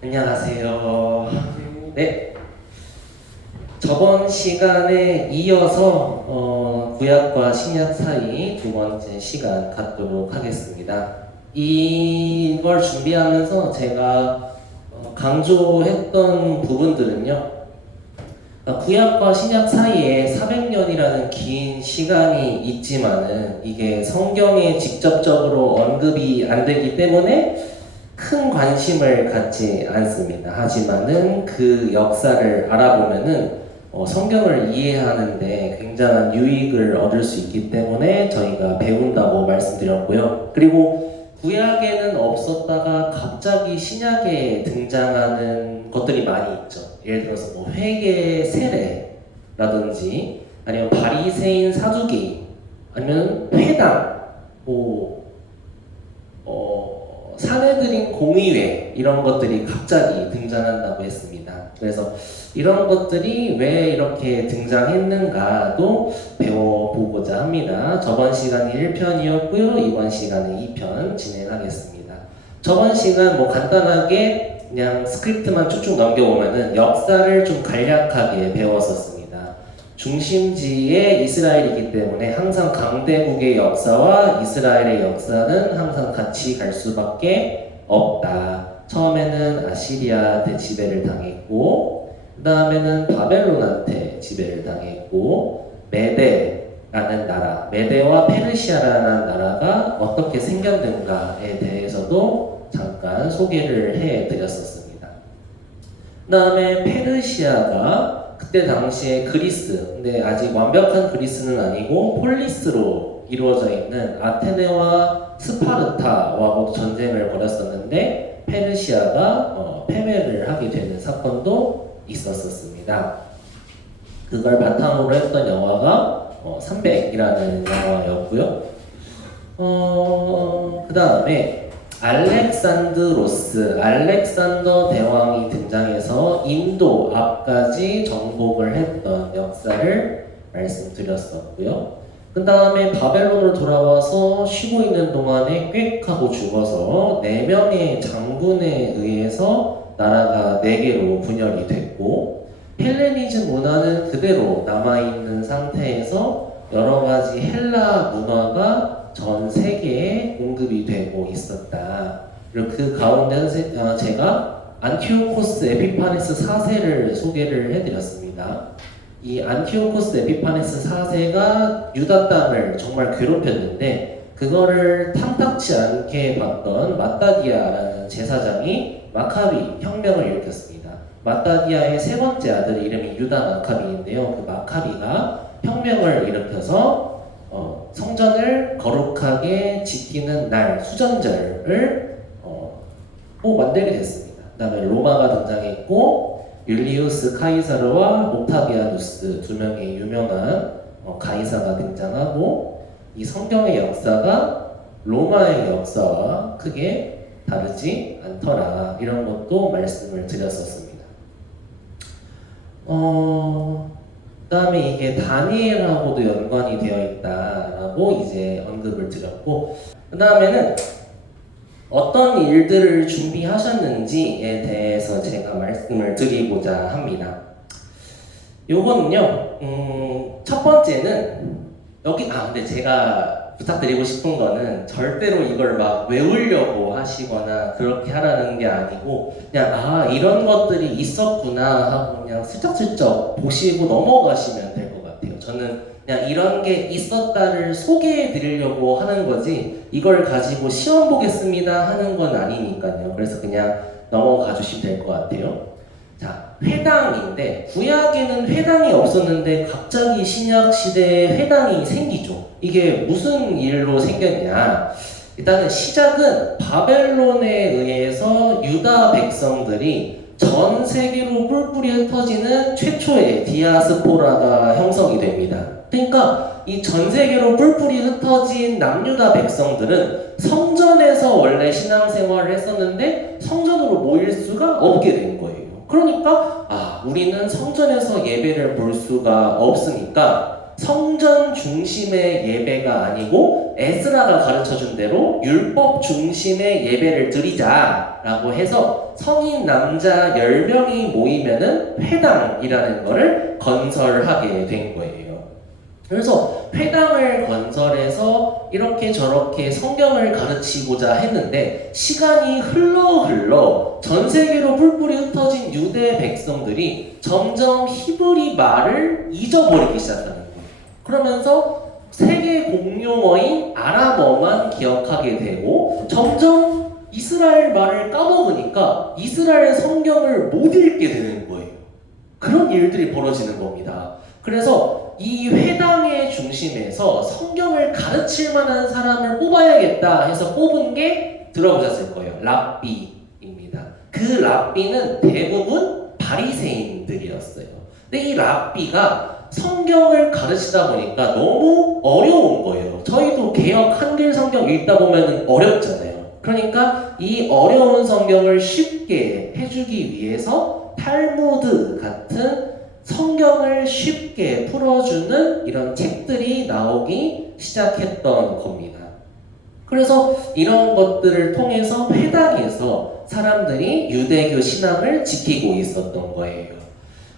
안녕하세요. 네, 저번 시간에 이어서 구약과 신약 사이 두 번째 시간 갖도록 하겠습니다. 이걸 준비하면서 제가 강조했던 부분들은요. 구약과 신약 사이에 400년이라는 긴 시간이 있지만은 이게 성경에 직접적으로 언급이 안 되기 때문에 큰 관심을 갖지 않습니다. 하지만은 그 역사를 알아보면은 성경을 이해하는데 굉장한 유익을 얻을 수 있기 때문에 저희가 배운다고 말씀드렸고요. 그리고 구약에는 없었다가 갑자기 신약에 등장하는 것들이 많이 있죠. 예를 들어서 뭐 회개 세례라든지 아니면 바리새인 사두개 아니면 회당 뭐 사내들인 공의회 이런 것들이 갑자기 등장한다고 했습니다. 그래서 이런 것들이 왜 이렇게 등장했는가도 배워보고자 합니다. 저번 시간이 1편이었고요. 이번 시간은 2편 진행하겠습니다. 저번 시간 뭐 간단하게 그냥 스크립트만 쭉쭉 넘겨보면은 역사를 좀 간략하게 배웠었습니다. 중심지에 이스라엘이기 때문에 항상 강대국의 역사와 이스라엘의 역사는 항상 같이 갈 수밖에 없다. 처음에는 아시리아한테 지배를 당했고, 그 다음에는 바벨론한테 지배를 당했고, 메데라는 나라, 메데와 페르시아라는 나라가 어떻게 생겼는가에 대해서도 잠깐 소개를 해드렸었습니다. 그 다음에 페르시아가 그때 당시에 그리스, 근데 아직 완벽한 그리스는 아니고 폴리스로 이루어져 있는 아테네와 스파르타와 전쟁을 벌였었는데 페르시아가 패배를 하게 되는 사건도 있었습니다. 그걸 바탕으로 했던 영화가 300이라는 영화였고요. 그 다음에 알렉산더 대왕이 등장해서 인도 앞까지 정복을 했던 역사를 말씀드렸었고요. 그 다음에 바벨론으로 돌아와서 쉬고 있는 동안에 꽥 하고 죽어서 4명의 장군에 의해서 나라가 4개로 분열이 됐고, 헬레니즘 문화는 그대로 남아있는 상태에서 여러 가지 헬라 문화가 전 세계에 공급이 되고 있었다. 그리고 그 가운데 제가 안티오코스 에피파네스 4세를 소개를 해드렸습니다. 이 안티오코스 에피파네스 4세가 유다 땅을 정말 괴롭혔는데 그거를 탐탁치 않게 봤던 마따디아라는 제사장이 마카비 혁명을 일으켰습니다. 마따디아의 세 번째 아들 이름이 유다 마카비인데요. 그 마카비가 혁명을 일으켜서 성전을 거룩하게 지키는 날, 수전절을 또 만들게 됐습니다. 그 다음에 로마가 등장했고, 율리우스 카이사르와 옥타비아누스 두 명의 유명한 가이사가 등장하고, 이 성경의 역사가 로마의 역사와 크게 다르지 않더라. 이런 것도 말씀을 드렸었습니다. 그 다음에 이게 다니엘하고도 연관이 되어 있다라고 이제 언급을 드렸고, 그 다음에는 어떤 일들을 준비하셨는지에 대해서 제가 말씀을 드리고자 합니다. 요거는요, 첫 번째는 근데 제가 부탁드리고 싶은 거는 절대로 이걸 막 외우려고 하시거나 그렇게 하라는 게 아니고 그냥 이런 것들이 있었구나 하고 그냥 슬쩍슬쩍 보시고 넘어가시면 될 것 같아요. 저는 그냥 이런 게 있었다를 소개해 드리려고 하는 거지 이걸 가지고 시험 보겠습니다 하는 건 아니니까요. 그래서 그냥 넘어가 주시면 될 것 같아요. 자, 회당인데 구약에는 회당이 없었는데 갑자기 신약 시대에 회당이 생기죠. 이게 무슨 일로 생겼냐? 일단은 시작은 바벨론에 의해서 유다 백성들이 전 세계로 뿔뿔이 흩어지는 최초의 디아스포라가 형성이 됩니다. 그러니까 이 전 세계로 뿔뿔이 흩어진 남유다 백성들은 성전에서 원래 신앙생활을 했었는데 성전으로 모일 수가 없게 된 거예요. 그러니까 우리는 성전에서 예배를 볼 수가 없으니까 성전 중심의 예배가 아니고 에스라가 가르쳐준 대로 율법 중심의 예배를 드리자라고 해서 성인 남자 10명이 모이면은 회당이라는 거를 건설하게 된 거예요. 그래서 회당을 건설해서 이렇게 저렇게 성경을 가르치고자 했는데 시간이 흘러 전 세계로 뿔뿔이 흩어진 유대 백성들이 점점 히브리 말을 잊어버리기 시작하는 거예요. 그러면서 세계 공용어인 아람어만 기억하게 되고 점점 이스라엘 말을 까먹으니까 이스라엘 성경을 못 읽게 되는 거예요. 그런 일들이 벌어지는 겁니다. 그래서 이 회당의 중심에서 성경을 가르칠 만한 사람을 뽑아야겠다 해서 뽑은 게 들어보셨을 거예요. 랍비입니다. 그 랍비는 대부분 바리새인들이었어요. 근데 이 랍비가 성경을 가르치다 보니까 너무 어려운 거예요. 저희도 개역 한글 성경 읽다 보면 어렵잖아요. 그러니까 이 어려운 성경을 쉽게 해주기 위해서 탈무드 같은 성경을 쉽게 풀어주는 이런 책들이 나오기 시작했던 겁니다. 그래서 이런 것들을 통해서 회당에서 사람들이 유대교 신앙을 지키고 있었던 거예요.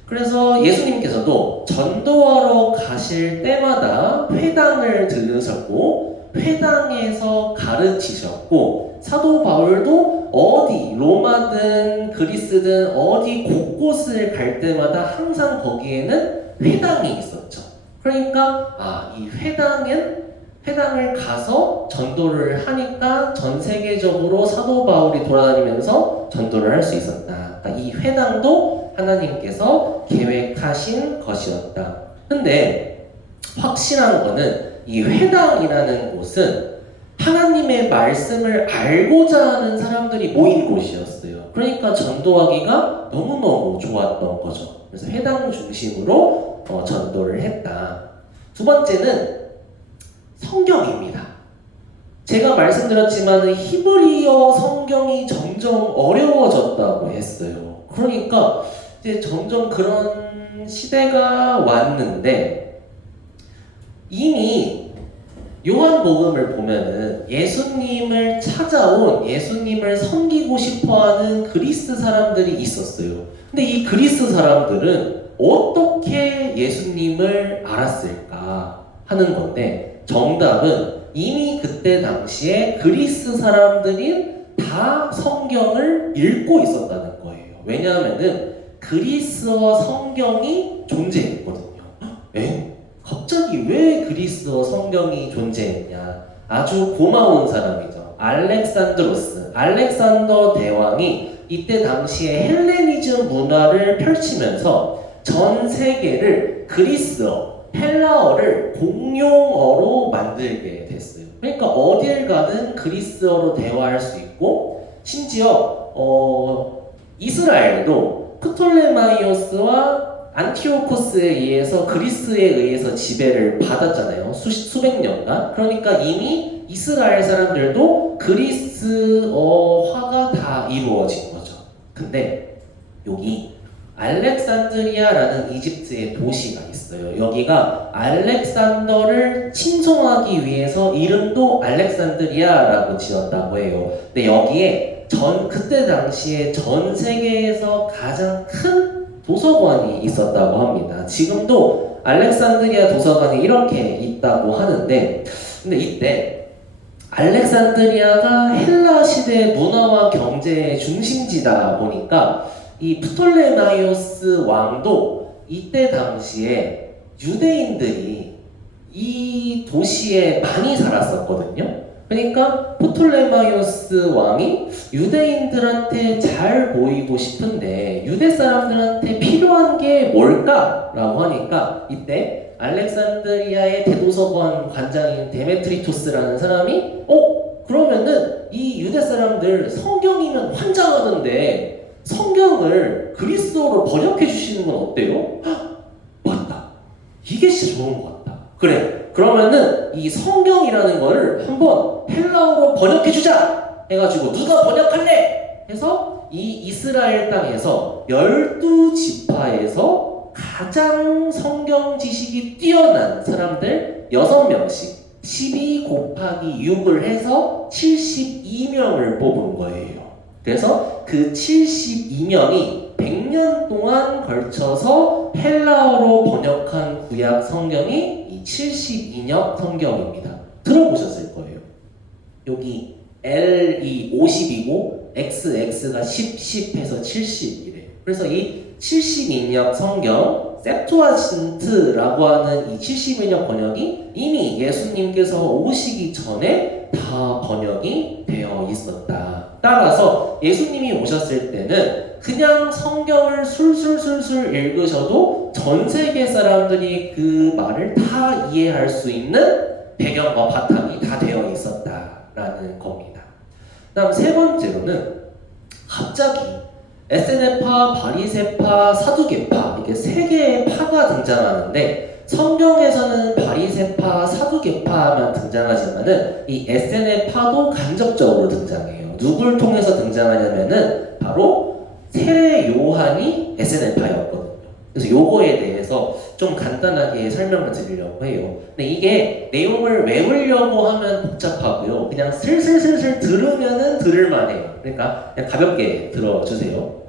그래서 예수님께서도 전도하러 가실 때마다 회당을 들르셨고 회당에서 가르치셨고 사도 바울도 어디 로마든 그리스든 어디 곳곳을 갈 때마다 항상 거기에는 회당이 있었죠. 그러니까 이 회당을 가서 전도를 하니까 전 세계적으로 사도 바울이 돌아다니면서 전도를 할 수 있었다. 그러니까 이 회당도 하나님께서 계획하신 것이었다. 근데 확실한 거는 이 회당이라는 곳은 하나님의 말씀을 알고자 하는 사람들이 모인 곳이었어요. 그러니까 전도하기가 너무너무 좋았던 거죠. 그래서 회당 중심으로 전도를 했다. 두 번째는 성경입니다. 제가 말씀드렸지만 히브리어 성경이 점점 어려워졌다고 했어요. 그러니까 이제 점점 그런 시대가 왔는데 이미 요한복음을 보면은 예수님을 찾아온 예수님을 섬기고 싶어하는 그리스 사람들이 있었어요. 근데 이 그리스 사람들은 어떻게 예수님을 알았을까 하는 건데 정답은 이미 그때 당시에 그리스 사람들이 다 성경을 읽고 있었다는 거예요. 왜냐하면은 그리스어 성경이 존재했거든요. 갑자기 왜 그리스어 성경이 존재했냐? 아주 고마운 사람이죠. 알렉산더 대왕이 이때 당시에 헬레니즘 문화를 펼치면서 전 세계를 그리스어, 헬라어를 공용어로 만들게 됐어요. 그러니까 어딜 가든 그리스어로 대화할 수 있고 심지어 이스라엘도 프톨레마이오스와 안티오코스에 의해서 그리스에 의해서 지배를 받았잖아요. 수백 년간. 그러니까 이미 이스라엘 사람들도 그리스어화가 다 이루어진 거죠. 근데 여기 알렉산드리아라는 이집트의 도시가 있어요. 여기가 알렉산더를 칭송하기 위해서 이름도 알렉산드리아라고 지었다고 해요. 근데 여기에 그때 당시에 전 세계에서 가장 큰 도서관이 있었다고 합니다. 지금도 알렉산드리아 도서관이 이렇게 있다고 하는데 근데 이때 알렉산드리아가 헬라 시대 문화와 경제의 중심지다 보니까 이 프톨레마이오스 왕도 이때 당시에 유대인들이 이 도시에 많이 살았었거든요. 그러니까 프톨레마이오스 왕이 유대인들한테 잘 보이고 싶은데 유대 사람들한테 필요한 게 뭘까라고 하니까 이때 알렉산드리아의 대도서관 관장인 데메트리토스라는 사람이 그러면은 이 유대 사람들 성경이면 환장하던데 성경을 그리스어로 번역해 주시는 건 어때요? 맞다. 이게 진짜 좋은 것 같다. 그래. 그러면은 이 성경이라는 거를 한번 헬라어로 번역해 주자 해가지고 누가 번역할래? 해서 이 이스라엘 땅에서 12지파에서 가장 성경 지식이 뛰어난 사람들 6명씩 12 곱하기 6을 해서 72명을 뽑은 거예요. 그래서 그 72명이 100년 동안 걸쳐서 헬라어로 번역한 구약 성경이 이 72년 성경입니다. 들어보셨을 거예요. 여기 L이 50이고 XX가 10, 10해서 70이래요. 그래서 이 72년 성경 셉투아진트라고 하는 이 72년 번역이 이미 예수님께서 오시기 전에 다 번역이 되어 있었다. 따라서 예수님이 오셨을 때는 그냥 성경을 술술술술 읽으셔도 전 세계 사람들이 그 말을 다 이해할 수 있는 배경과 바탕이 다 되어 있었다라는 겁니다. 다음 세 번째로는 갑자기 에세네파, 바리새파, 사두개파 이렇게 세 개의 파가 등장하는데 성경에서는 바리새파, 사두개파만 등장하지만은 이 에세네파도 간접적으로 등장해요. 누굴 통해서 등장하냐면은 바로 세례 요한이 에세네파였거든요. 그래서 요거에 대해서 좀 간단하게 설명을 드리려고 해요. 근데 이게 내용을 외우려고 하면 복잡하고요. 그냥 슬슬슬슬 들으면은 들을만해요. 그러니까 그냥 가볍게 들어주세요.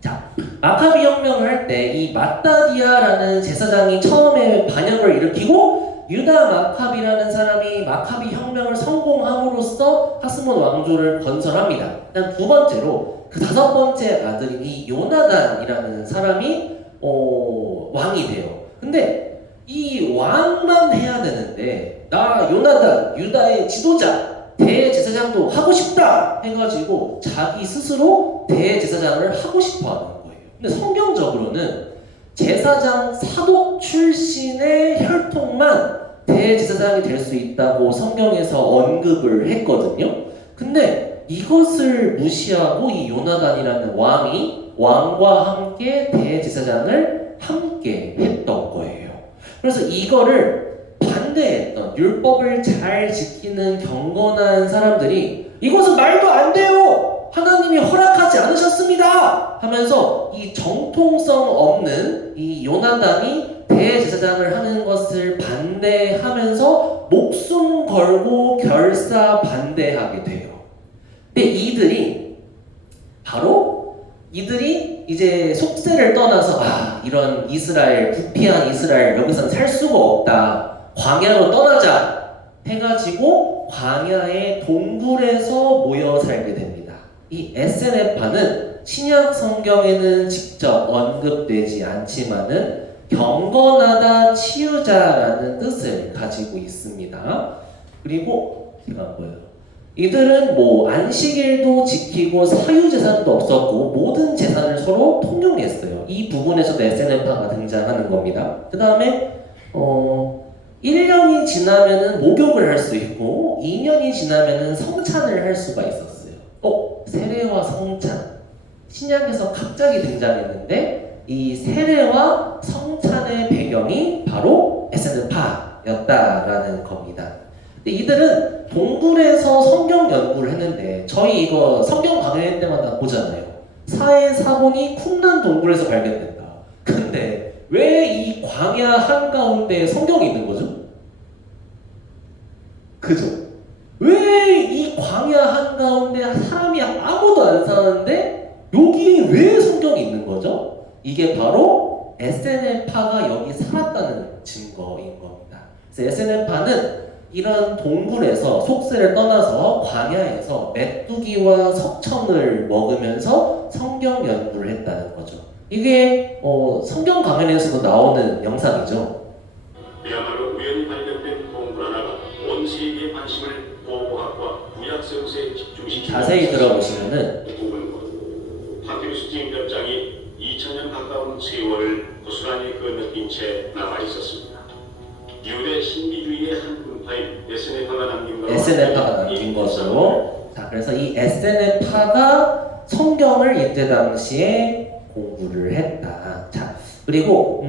자, 마카비 혁명을 할 때 이 마따디아라는 제사장이 처음에 반역을 일으키고 유다 마카비라는 사람이 마카비 혁명을 성공함으로써 하스몬 왕조를 건설합니다. 그다음 두 번째로 그 다섯 번째 아들인 이 요나단이라는 사람이 왕이 돼요. 근데 이 왕만 해야 되는데 나 요나단 유다의 지도자 대제사장도 하고 싶다 해가지고 자기 스스로 대제사장을 하고 싶어 하는 거예요. 근데 성경적으로는 제사장 사독 출신의 혈통만 대제사장이 될 수 있다고 성경에서 언급을 했거든요. 근데 이것을 무시하고 이 요나단이라는 왕이 왕과 함께 대제사장을 함께 했던 거예요. 그래서 이거를 반대했던 율법을 잘 지키는 경건한 사람들이 이것은 말도 안 돼요! 하나님이 허락하지 않으셨습니다! 하면서 이 정통성 없는 이 요나단이 대제사장을 하는 것을 반대하면서 목숨 걸고 결사 반대하게 돼요. 근데 이들이 이제 속세를 떠나서 이런 이스라엘, 부패한 이스라엘 여기선 살 수가 없다. 광야로 떠나자 해가지고 광야의 동굴에서 모여 살게 됩니다. 이 에세네파는 신약 성경에는 직접 언급되지 않지만은 경건하다, 치유자라는 뜻을 가지고 있습니다. 그리고 제가 뭐예요? 이들은 안식일도 지키고 사유재산도 없었고 모든 재산을 서로 통용했어요. 이 부분에서도 에세네파가 등장하는 겁니다. 그 다음에 1년이 지나면은 목욕을 할 수 있고 2년이 지나면은 성찬을 할 수가 있었어요. 세례와 성찬. 신약에서 갑자기 등장했는데 이 세례와 성찬의 배경이 바로 에세네파였다라는 겁니다. 근데 이들은 동굴에서 성경 연구를 했는데 저희 이거 성경 강연 때마다 보잖아요. 사해 사본이 쿰란 동굴에서 발견된다. 근데 왜 이 광야 한가운데 성경이 있는 거죠? 그죠? 왜 이 광야 한가운데 사람이 아무도 안 사는데 여기에 왜 성경이 있는 거죠? 이게 바로 에세네파가 여기 살았다는 증거인 겁니다. 그래서 에세네파는 이런 동굴에서 속세를 떠나서 광야에서 메뚜기와 석청을 먹으면서 성경 연구를 했다는 거죠. 이게 성경 강연에서도 나오는 영상이죠. 그야말로 우연히 발견된 동굴 하나가 온 세계의 관심을 보호학과 구약 세우세에 집중시키고 자세히 들어보시면은 파피루스 몇 장이 2000년 가까운 세월을 고스란히 느낀 채 남아 있었습니다. 유대 신비주의의 한 분파인 에세네파가 남긴 것으로. 자, 그래서 이 에세네파가 성경을 이때 당시에 공부를 했다. 자, 그리고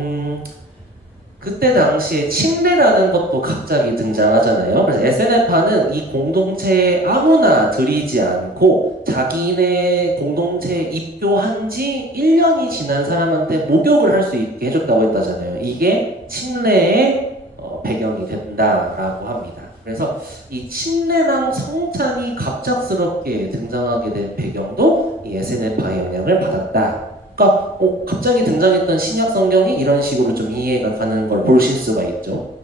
그때 당시에 침례라는 것도 갑자기 등장하잖아요. 그래서 SNF파는 이 공동체에 아무나 들이지 않고 자기네 공동체에 입교한 지 1년이 지난 사람한테 목욕을 할 수 있게 해줬다고 했다잖아요. 이게 침례의 배경이 된다라고 합니다. 그래서 이 침례랑 성찬이 갑작스럽게 등장하게 된 배경도 이 SNF파의 영향을 받았다. 그러니까 갑자기 등장했던 신약 성경이 이런 식으로 좀 이해가 가는 걸 보실 수가 있죠.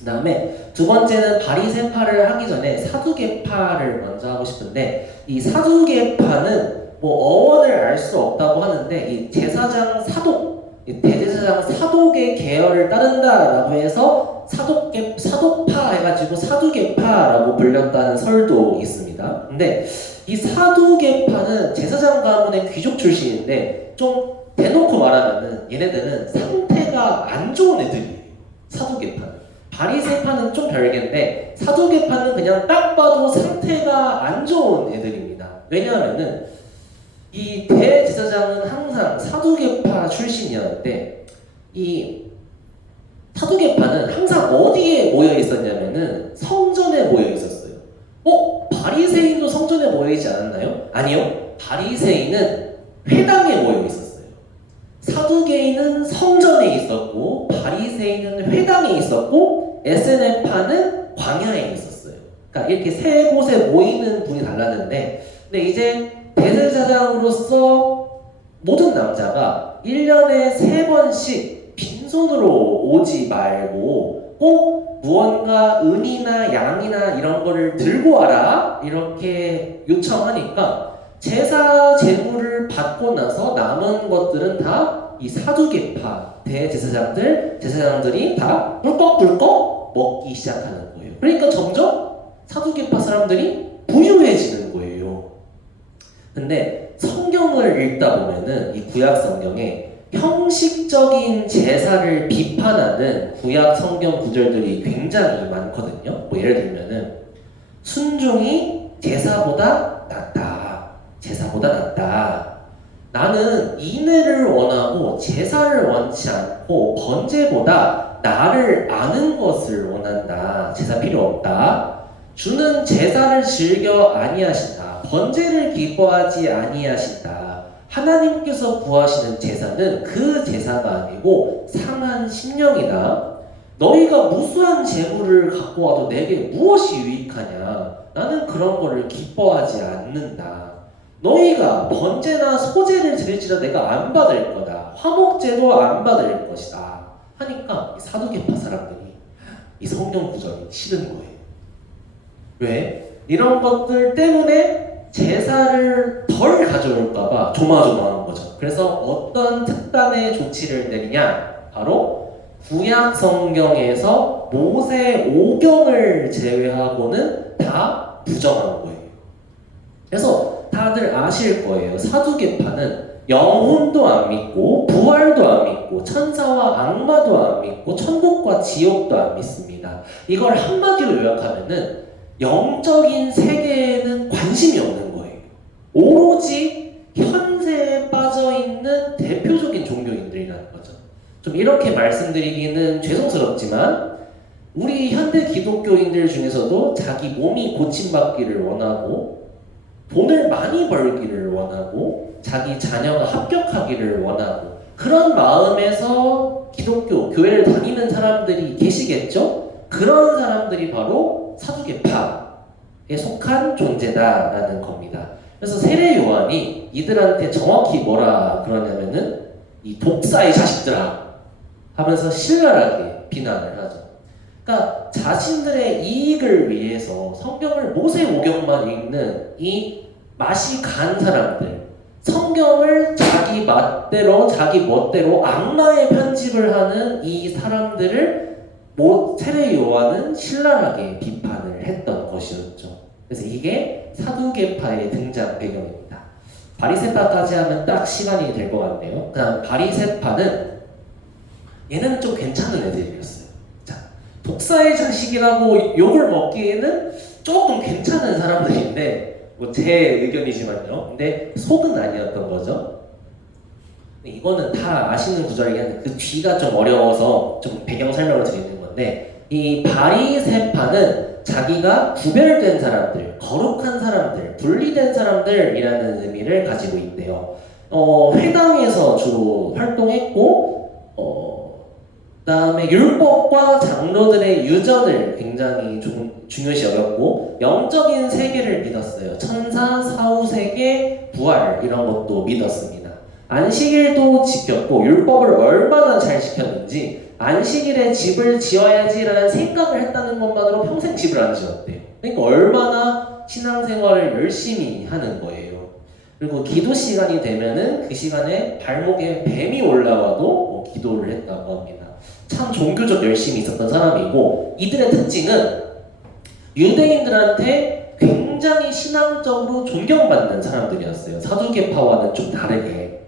그 다음에 두 번째는 바리새파를 하기 전에 사두개파를 먼저 하고 싶은데, 이 사두개파는 뭐 어원을 알 수 없다고 하는데 이 제사장 사독, 이 대제사장 사독의 계열을 따른다라고 해서 사독파 해가지고 사두개파라고 불렸다는 설도 있습니다. 근데 이 사두개파는 제사장 가문의 귀족 출신인데 좀 대놓고 말하면은 얘네들은 상태가 안 좋은 애들이에요. 사두개파는. 바리새파는 좀 별개인데 사두개파는 그냥 딱 봐도 상태가 안 좋은 애들입니다. 왜냐하면은 이 대제사장은 항상 사두개파 출신이었는데 이 사두개파는 항상 어디에 모여 있었냐면은 성전에 모여 있었어요. 바리새인도 성전에 모여 있지 않았나요? 아니요. 바리새인은 회당에 모여 있었어요. 사두개인은 성전에 있었고 바리새인은 회당에 있었고 SNF파는 광야에 있었어요. 그러니까 이렇게 세 곳에 모이는 분이 달랐는데, 근데 이제 대제사장으로서 모든 남자가 1년에 3번씩 빈손으로 오지 말고 꼭 무언가 은이나 양이나 이런 거를 들고 와라 이렇게 요청하니까 제사 제물을 받고 나서 남은 것들은 다 이 사두개파 제사장들이 다 꿀꺽꿀꺽 먹기 시작하는 거예요. 그러니까 점점 사두개파 사람들이 부유해지는 거예요. 근데 성경을 읽다 보면은 이 구약 성경에 형식적인 제사를 비판하는 구약 성경 구절들이 굉장히 많거든요. 뭐 예를 들면은 순종이 제사보다 낫다. 제사보다 낫다. 나는 인애를 원하고 제사를 원치 않고 번제보다 나를 아는 것을 원한다. 제사 필요 없다. 주는 제사를 즐겨 아니하신다. 번제를 기뻐하지 아니하신다. 하나님께서 구하시는 제사는 그 제사가 아니고 상한 심령이다. 너희가 무수한 재물을 갖고 와도 내게 무엇이 유익하냐? 나는 그런 거를 기뻐하지 않는다. 너희가 번제나 소제를 드릴지라 내가 안 받을 거다. 화목제도 안 받을 것이다. 하니까 이 사두개파 사람들이 이 성경 구절이 싫은 거예요. 왜? 이런 것들 때문에 제사를 덜 가져올까봐 조마조마한 거죠. 그래서 어떤 특단의 조치를 내리냐? 바로 구약 성경에서 모세 오경을 제외하고는 다 부정한 거예요. 그래서 다들 아실 거예요. 사두개파는 영혼도 안 믿고 부활도 안 믿고 천사와 악마도 안 믿고 천국과 지옥도 안 믿습니다. 이걸 한마디로 요약하면은 영적인 세계에는 관심이 없는 거예요. 오로지 현세에 빠져있는 대표적인 종교인들이라는 거죠. 좀 이렇게 말씀드리기는 죄송스럽지만 우리 현대 기독교인들 중에서도 자기 몸이 고침받기를 원하고 돈을 많이 벌기를 원하고 자기 자녀가 합격하기를 원하고 그런 마음에서 기독교 교회를 다니는 사람들이 계시겠죠? 그런 사람들이 바로 사두개파에 속한 존재다라는 겁니다. 그래서 세례 요한이 이들한테 정확히 뭐라 그러냐면은 이 독사의 자식들아 하면서 신랄하게 비난을 하죠. 그러니까 자신들의 이익을 위해서 성경을 모세 오경만 읽는 이 맛이 간 사람들, 성경을 자기 맛대로 자기 멋대로 악마의 편집을 하는 이 사람들을 세례 요한은 신랄하게 비판을 했던 것이었죠. 그래서 이게 사두개파의 등장 배경입니다. 바리새파까지 하면 딱 시간이 될 것 같네요. 그다음 바리새파는 얘는 좀 괜찮은 애들이었어요. 자, 독사의 자식이라고 욕을 먹기에는 조금 괜찮은 사람들인데 뭐 제 의견이지만요. 근데 속은 아니었던 거죠. 이거는 다 아시는 구절이긴 한데 그 뒤가 좀 어려워서 좀 배경 설명을 드리는 건데, 이 바리새파는 자기가 구별된 사람들, 거룩한 사람들, 분리된 사람들이라는 의미를 가지고 있대요. 회당에서 주로 활동했고, 그다음에 율법과 장로들의 유전을 굉장히 중요시 여겼고, 영적인 세계를 믿었어요. 천사, 사후세계, 부활 이런 것도 믿었습니다. 안식일도 지켰고, 율법을 얼마나 잘 지켰는지 안식일에 집을 지어야지라는 생각을 했다는 것만으로 평생 집을 안 지었대요. 그러니까 얼마나 신앙생활을 열심히 하는 거예요. 그리고 기도 시간이 되면은 그 시간에 발목에 뱀이 올라와도 기도를 했다고 합니다. 참 종교적 열심이 있었던 사람이고, 이들의 특징은 유대인들한테 굉장히 신앙적으로 존경받는 사람들이었어요. 사두개파와는 좀 다르게.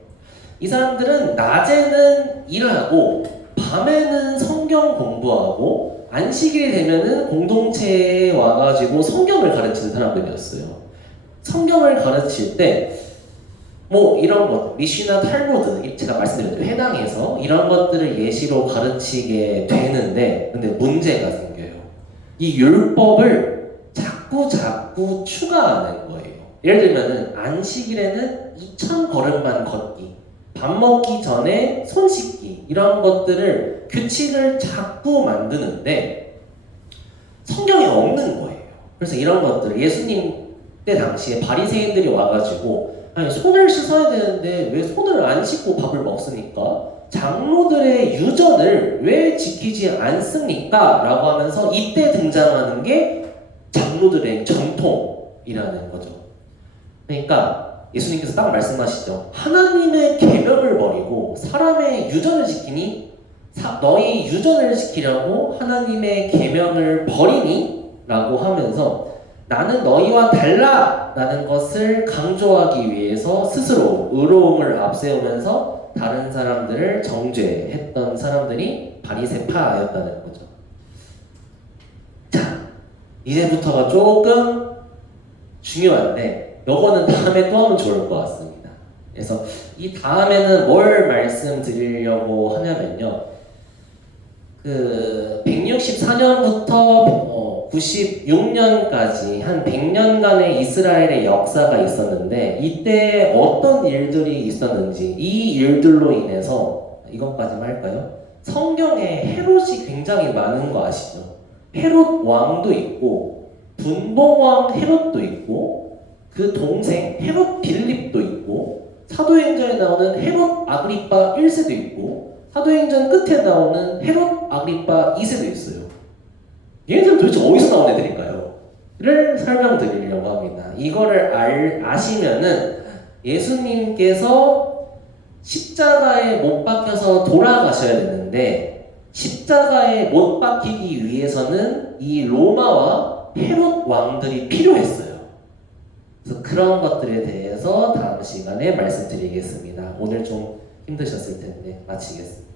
이 사람들은 낮에는 일하고 밤에는 성경 공부하고 안식일이 되면은 공동체에 와가지고 성경을 가르치는 사람들이었어요. 성경을 가르칠 때 뭐 이런 것, 미시나 탈무드, 제가 말씀드렸죠. 회당에서 이런 것들을 예시로 가르치게 되는데, 근데 문제가 생겨요. 이 율법을 자꾸 추가하는 거예요. 예를 들면은 안식일에는 2,000걸음만 걷기, 밥 먹기 전에 손 씻기, 이런 것들을 규칙을 자꾸 만드는데 성경에 없는 거예요. 그래서 이런 것들, 예수님 때 당시에 바리새인들이 와가지고 아니 손을 씻어야 되는데 왜 손을 안 씻고 밥을 먹습니까? 장로들의 유전을 왜 지키지 않습니까? 라고 하면서 이때 등장하는 게 장로들의 전통이라는 거죠. 그러니까 예수님께서 딱 말씀하시죠. 하나님의 계명을 버리고 사람의 유전을 지키니 너희 유전을 지키려고 하나님의 계명을 버리니? 라고 하면서 나는 너희와 달라! 라는 것을 강조하기 위해서 스스로 의로움을 앞세우면서 다른 사람들을 정죄했던 사람들이 바리새파였다는 거죠. 자, 이제부터가 조금 중요한데 요거는 다음에 또 하면 좋을 것 같습니다. 그래서 이 다음에는 뭘 말씀드리려고 하냐면요. 164년부터 96년까지 한 100년간의 이스라엘의 역사가 있었는데 이때 어떤 일들이 있었는지, 이 일들로 인해서 이것까지만 할까요? 성경에 헤롯이 굉장히 많은 거 아시죠? 헤롯 왕도 있고 분봉왕 헤롯도 있고 그 동생 헤롯 빌립도 있고 사도행전에 나오는 헤롯 아그리파 1세도 있고 사도행전 끝에 나오는 헤롯 아그리파 2세도 있어요. 얘네들은 도대체 어디서 나온 애들일까요? 를 설명드리려고 합니다. 이거를 아시면은 예수님께서 십자가에 못 박혀서 돌아가셔야 되는데 십자가에 못 박히기 위해서는 이 로마와 헤롯 왕들이 필요했어요. 그래서 그런 것들에 대해서 다음 시간에 말씀드리겠습니다. 오늘 좀 힘드셨을 텐데 마치겠습니다.